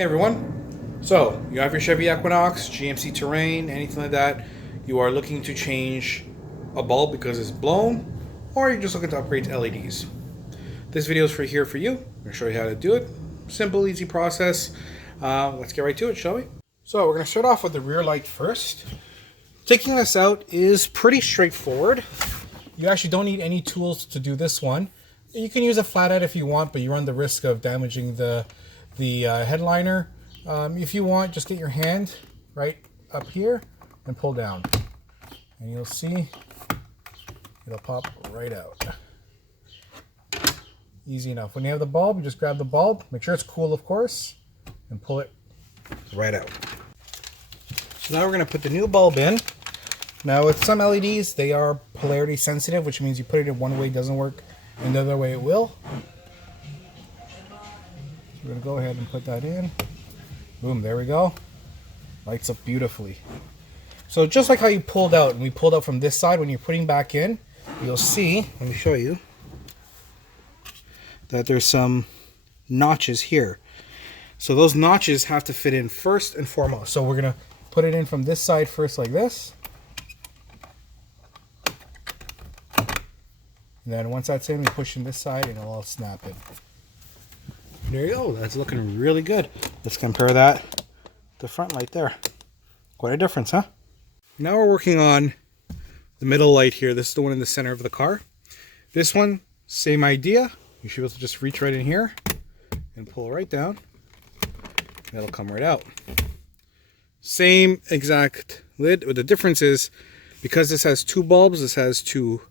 Hey everyone, so you have your Chevy Equinox, GMC Terrain, anything like that. You are looking to change a bulb because it's blown, or you're just looking to upgrade to LEDs. This video is here for you. I'm going to show you how to do it. Simple, easy process. Let's get right to it, shall we? So we're going to start off with the rear light first. Taking this out is pretty straightforward. You actually don't need any tools to do this one. You can use a flathead if you want, but you run the risk of damaging the headliner. If you want, just get your hand right up here and pull down, and you'll see it'll pop right out. Easy enough. When you have the bulb, you just grab the bulb, make sure it's cool of course, and pull it right out. So now we're going to put the new bulb in. Now with some LEDs, they are polarity sensitive, which means you put it in one way it doesn't work and the other way it will. We're going to go ahead and put that in. Boom, there we go. Lights up beautifully. So just like how you pulled out, and we pulled out from this side, when you're putting back in, you'll see, let me show you, that there's some notches here. So those notches have to fit in first and foremost. So we're going to put it in from this side first like this. And then once that's in, we push in this side and it'll all snap in. There you go. That's looking really good. Let's compare that to the front light there. Quite a difference, huh? Now we're working on the middle light here. This is the one in the center of the car. This one, same idea. You should be able to just reach right in here and pull right down. That'll come right out. Same exact lid. But the difference is, because this has two bulbs, this has two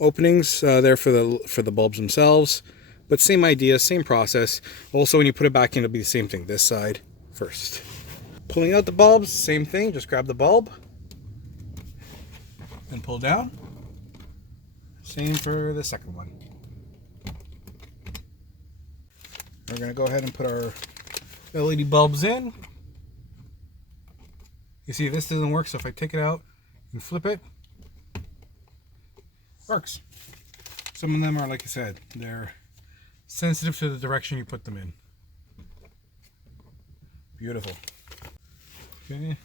openings there for the bulbs themselves. But same idea, same process. Also, when you put it back in, it'll be the same thing. This side first. Pulling out the bulbs, same thing. Just grab the bulb and pull down. Same for the second one. We're going to go ahead and put our LED bulbs in. You see, this doesn't work, so if I take it out and flip it, works. Some of them are, like I said, they're sensitive to the direction you put them in. Beautiful. Okay.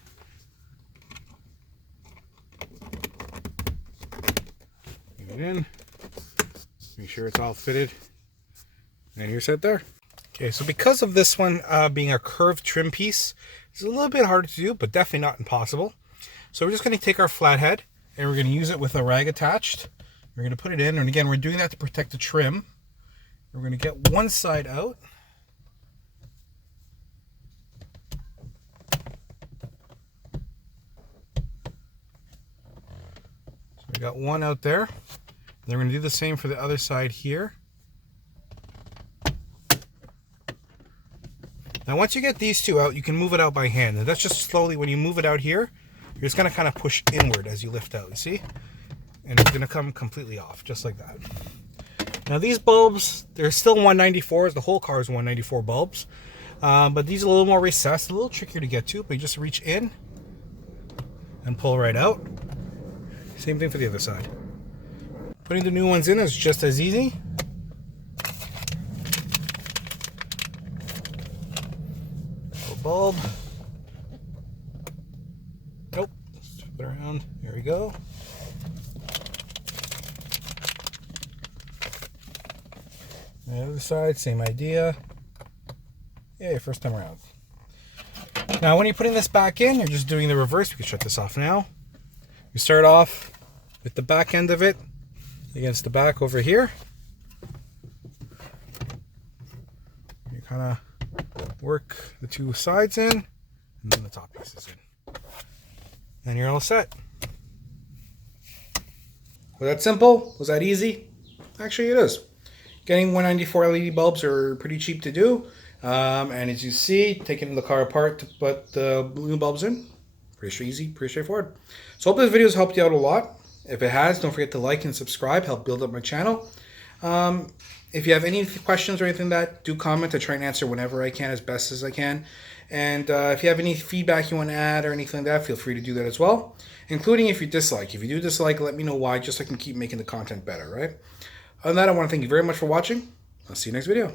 Get it in. Make sure it's all fitted. And you're set there. Okay, so because of this one being a curved trim piece, it's a little bit harder to do, but definitely not impossible. So we're just going to take our flathead and we're going to use it with a rag attached. We're going to put it in, and again, we're doing that to protect the trim. We're going to get one side out. So we got one out there. Then we're going to do the same for the other side here. Now once you get these two out, you can move it out by hand. And that's just slowly, when you move it out here, you're just going to kind of push inward as you lift out, you see? And it's going to come completely off, just like that. Now these bulbs, they're still 194s. The whole car is 194 bulbs. But these are a little more recessed, a little trickier to get to, but you just reach in and pull right out. Same thing for the other side. Putting the new ones in is just as easy. Bulb. Nope. Let's flip it around. There we go. The other side, same idea. Yay, first time around. Now when you're putting this back in, you're just doing the reverse. We can shut this off now. You start off with the back end of it against the back over here. You kind of work the two sides in, and then the top piece is in. And you're all set. Was that simple? Was that easy? Actually, it is. Getting 194 LED bulbs are pretty cheap to do. And as you see, taking the car apart to put the new bulbs in, pretty easy, pretty straightforward. So I hope this video has helped you out a lot. If it has, don't forget to like and subscribe, help build up my channel. If you have any questions or anything like that, do comment. I try and answer whenever I can, as best as I can. And if you have any feedback you want to add or anything like that, feel free to do that as well. Including if you dislike. If you do dislike, let me know why, just so I can keep making the content better, right? Other than that, I want to thank you very much for watching. I'll see you next video.